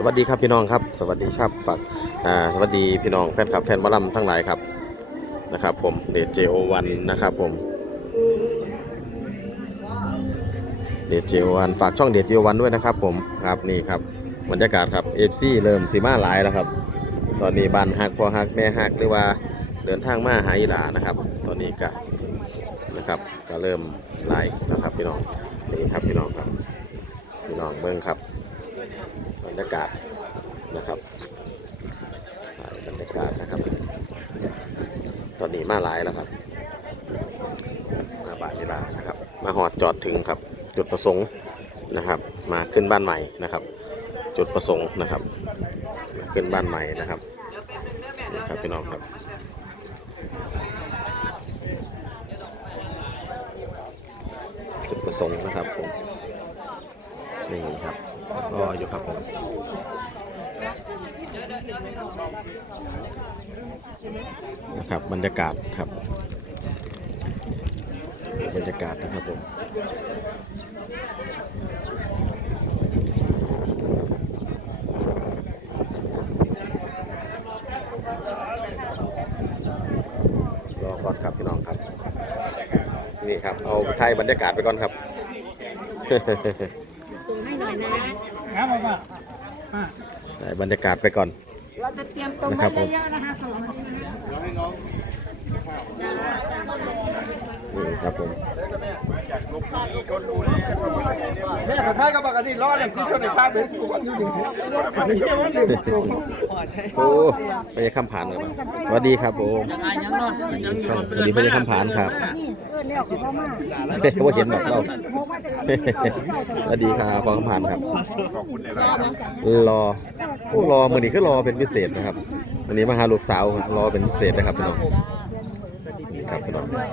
สวัสดีครับพี่น้องครับ สวัสดีครับฝากอ่าสวัสดีพี่น้องแฟนคลับแฟนหมอลำทั้งหลายครับนะครับ ผมเดจเจโอวันนะครับ ผมเดจเจโอวันฝากช่องเดจเจโอวันด้วยนะครับ ผมครับนี่ครับบรรยากาศครับเอฟซีเริ่มสีมาหลายแล้วครับ ตอนนี้บ้านฮักพ่อฮักแม่ฮักหรือว่าเดินทางมาหาอีหลานะครับ ตอนนี้ก็นะครับก็เริ่มหลายนะครับพี่น้องนี่ครับพี่น้องครับ พี่น้องเบิ้งครับ รยากาศนะครับถ่ายบรรยากาศนะครับ ตอนนี้มาหลายแล้วครับมาบ่ายเวลานะครับ มาหอดจอดถึงครับ จุดประสงค์นะครับ มาขึ้นบ้านใหม่นะครับ จุดประสงค์นะครับมาขึ้นบ้านใหม่นะครับนี่ครับพี่น้องครับจุดประสงค์นะครับผมนี่ครับ รออยู่ครับผมนะครับบรรยากาศครับ บรรยากาศนะครับผมรอก่อนครับพี่น้องครับ นี่ครับ เอาไทยบรรยากาศไปก่อนครับ ส่งให้หน่อยนะ ครับผมอะอะได้บรรยากาศไปก่อน เราจะเตรียมตรงนะครับผมไว้เยอะๆนะคะสำหรับวันนี้นะ นี่ครับผมแม่ขอท้ายกับปกติรอดเนี่ยกินข้าวในข้าวเด็กทุกคนอยู่ดีนี่เฮียมันดื่มตรงโอ้พยาคำผ่านครับสวัสดีครับผมช่องสวัสดีพยาคำผ่านครับนี่เออเนี่ยของพ่อมาว่าเห็นแบบเราโมมาแต่ละที่เก่าที่เก่าตลสอดวัสดีครับพอคำผ่านครับรอโอ้รอมือนี้ก็รอเป็นพิเศษนะครับวันนี้มาหาลูกสาวรอเป็นพิเศษนะครับพี่น้องนี่ครับพี่น้องถ่าย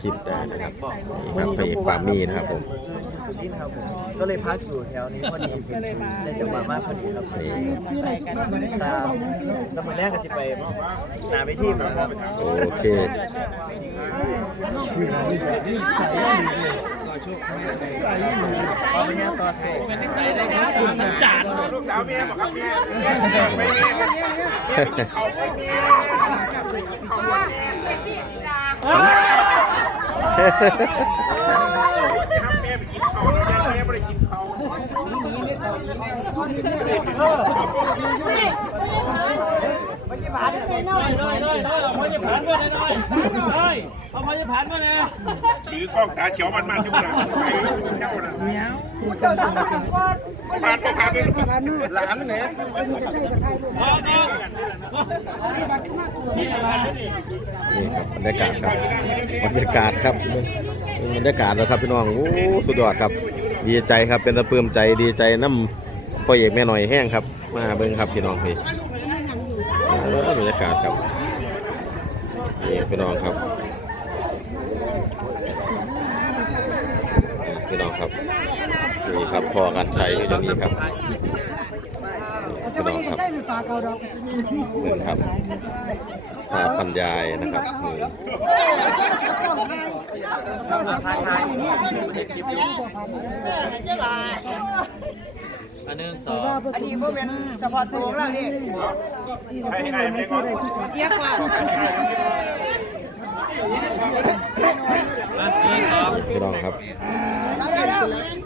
คลิปได้นะครับนี่ครับพระเอกปามี่นะครับผม สุดินครับผมก็เลยพักอยู่แถวนี้พอดีในจังหวะมากพอดีครับนี่ตามแล้วมือแรกก็สิไปหนาไปที่นะครับโอเค พอไปเนี่ยต่อโซ่เป็นนิสัยได้ ครับคุณสัญจรลูกสาวเมียบอกค รับน้อยน้อยน้อยน้อยเอาพอจะผ่านมาหน่อยน้อยเอาพอจะผ่านมานะถือกล้องตาเขียวมันมันอยู่นะไปเจ้าน่ะเหนียวผ่านก็ผ่านไปลูกหลานเนี่ยพอเดียวนี่อะไรนี่ครับบรรยากาศครับบรรยากาศครับบรรยากาศแล้วครับพี่น้องโอ้สุดยอดครับ ดีใจครับเป็นตะเพิ่มใจดีใจน้ำพ่อเอกแม่หน่อยแห้งครับ มาเบิ่งครับพี่น้องพี่ บรรยากาศครับนี่พี่น้องครับพี่น้องครับนี่ครับพอกันใช้อยู่ตรงนี้ครับพี่น้องได้ครับใกล้เป็นฝาเก่าดอกหนึ่งครับพาพันยายนะครับนี่ อันหนึ่งสองอันนี้พวกเป็นเฉพาะตัวแล้วนี่ให้ให้ให้ให้ก่อนเยอะกว่าอันสองพี่น้องครับ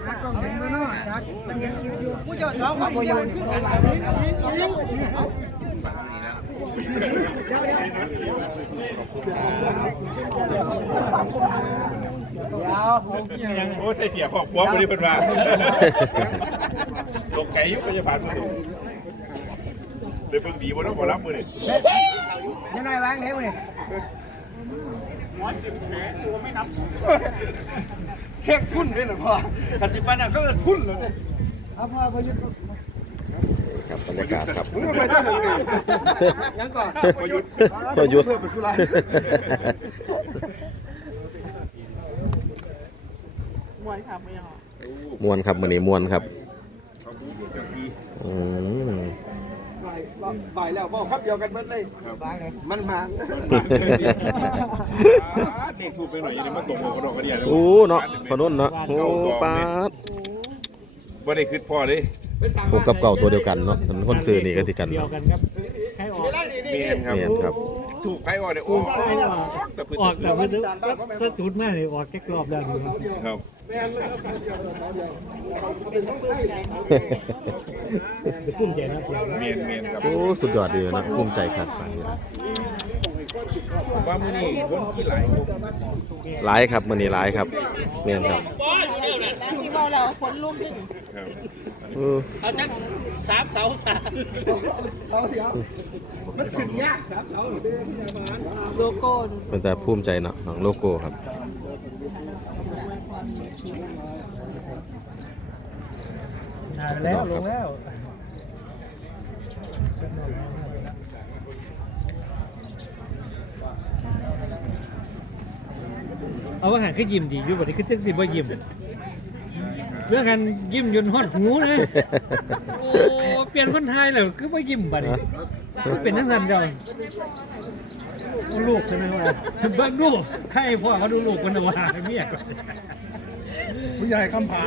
หากล่องเห็นบ่เนาะจักมันยังคิดอยู่ผู้เจ้าสองคนอยู่ยังโอ้ใส่เสียขอบพวกวันนี้เป็นว่า ตกไก่ยุบไปจะผ่านมือเลยเพิ่งดีวันนั้นมารับมือนี่ยังไงวางเนี้ยมึงเฮ็ดพุ่นด้วยนะพ่อปฏิบัติก็พุ่นเลยเอาพ่อพยุทธ์นี่ครับบรรยากาศครับมึงก็ไปได้เหมือนกันยังก่อนประยุทธ์พอหยุดเพื่อเป็นธุระมวนครับมือนี้มวนครับ อืมบ่ายแล้วบอกครับเดียวกันเบิดเลย มันมาเด็กถูกไปหน่อยยังมาตกหัวกระดอกกระเดียดเลยโอ้เนาะพอนุ่นเนาะโอ้ปาดว่าได้คืดพ่อเลยไปหกกับเก่าตัวเดียวกันเนาะสำหรับคนซื้อนี่ก็ติกันเดียวเนาะ กันครับใครออกเมียนครับเมียนครับ ถูกใครออกเนี่ยโอ้แต่พื้นออกแต่ไม่รู้ถ้าจุดมากเลยออกแค่รอบแล้วนี่ครับครับกุ้มใจนะเสียเมียนเมียนครับโอ้สุดยอดดีนะภูมิใจครับฟังอยู่ผมว่ามื้อนี้คนที่หลายคนหลายครับมื้อนี้หลายครับเมียนครับที่เราเราคนลุ่ม ขึ้นครับเออเอาจันขึ้นยากสามเสาสามโลโก้เป็นแต่ภูมิใจเนาะน้องโลโก้ครับแล้วลงแล้วเอาว่าหันขึ้นยิ้มดีอยู่บัดนี้ขึ้นเจังสิบ่ยิ้ม เรื่อกันยิ้มจนฮอดหูนะโอ้เปลี่ยนคนไทยแล้วคือบ่ยิ้มบัดนี้มันเป็นทั้งนั้นเจ้าเอาลูกใช่ไหมว่าเบิ่งดูกให้พ่อเขาดูลูกคนน่ะว่าเมียก่อนผู้ใหญ่คำผาน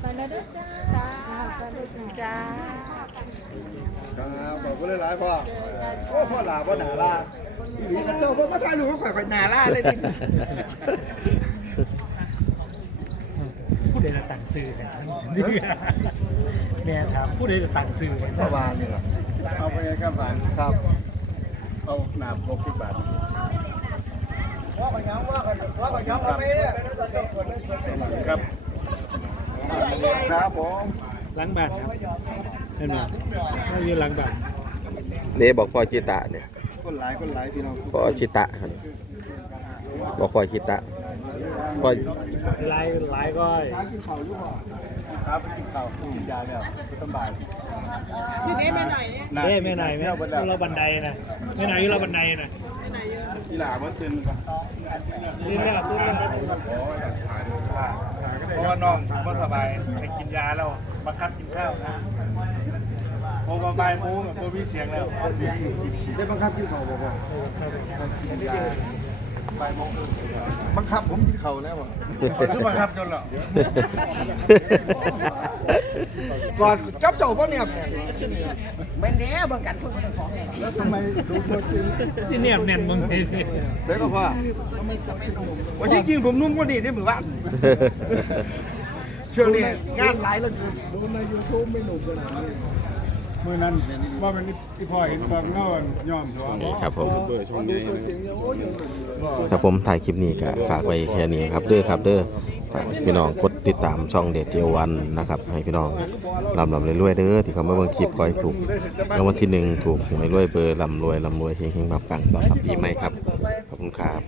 ไปแล้วด้วยจ้าไปด้วยจ้าบอกก็เลยหลายพ่อโอ้พ่อหลาพ่อหนาล่าหนีกันเจ้าพ่อมาถ่ายรูปก็ข่อยข่อยหนาล่าเลยดิ ดจะตั้งซื้อเนี่ยเนี่ยถามผู้ใดจะตั้งซื้อเนี่ยประมาณนี้ครับเอาไปคำผานครับเอาหนาหกสิบบาทว่ากันยังว่ากันว่ากันยังครับครับครับผมหล้างบานครับเห็นไหมเราอยู่หล้างบานเดบอกพ่อจิตะเนี่ยคนหลายคนหลายพี่น้องพ่อชิตะครับบอกพ่อชิตะ พ่อลายลายก้อยครับข่าวกินยาแล้วสบายทีนี้ไปหน่อยเนี่ยเด้แม่ไหนแม่เราบันไดนะแม่ไหนอยู่เราบันไดนะกีฬามันซึนนี่แล้วตัวนี้เพราะว่าน้องไม่สบายไปกินยาแล้วมาคัดกินข้าวนะพอมาบ่ายโมงพอมีเสียงแล้วได้บังคับกินข้าวบอกว่ากินยา บ่ายโมงบังคับผมกินข้าวแล้วอะคือบังคับจนหรอก่อนจับเจ้าป่ะเนี่ยไม่แน่เบิ่งกันคนเป็นของแล้วทำไมดูตัวจริงที่เนี่ยแน่นมึงเลยเด็กก็ว่าว่าจริงๆผมนุ่มกว่านี้ได้เหมือนว่าช่วงนี้งานหลายเหลือเกินดูในยูทูบไม่หนุกขนาดนี้ มื่อนั้นว่าเป็นที่พ่อเห็นตอนเงาย่อมหัวนี่ครับผมเปิดช่องนี้ครับผมถ่ายคลิปนี้ก็ฝากไว้แค่นี้ครับเด้อครับเด้อฝากพี่น้องกดติดตามช่องเดชเจวันนะครับ ให้พี่น้องลำลำรวยๆเด้อที่เขามาเบิ่งคลิปคอยถูกรางวัลที่หนึ่งถูกหวยรวยเบอร์ลำรวยลำรวยเฮงๆแบบปังตอนรับปีใหม่ครับขอบคุณครับ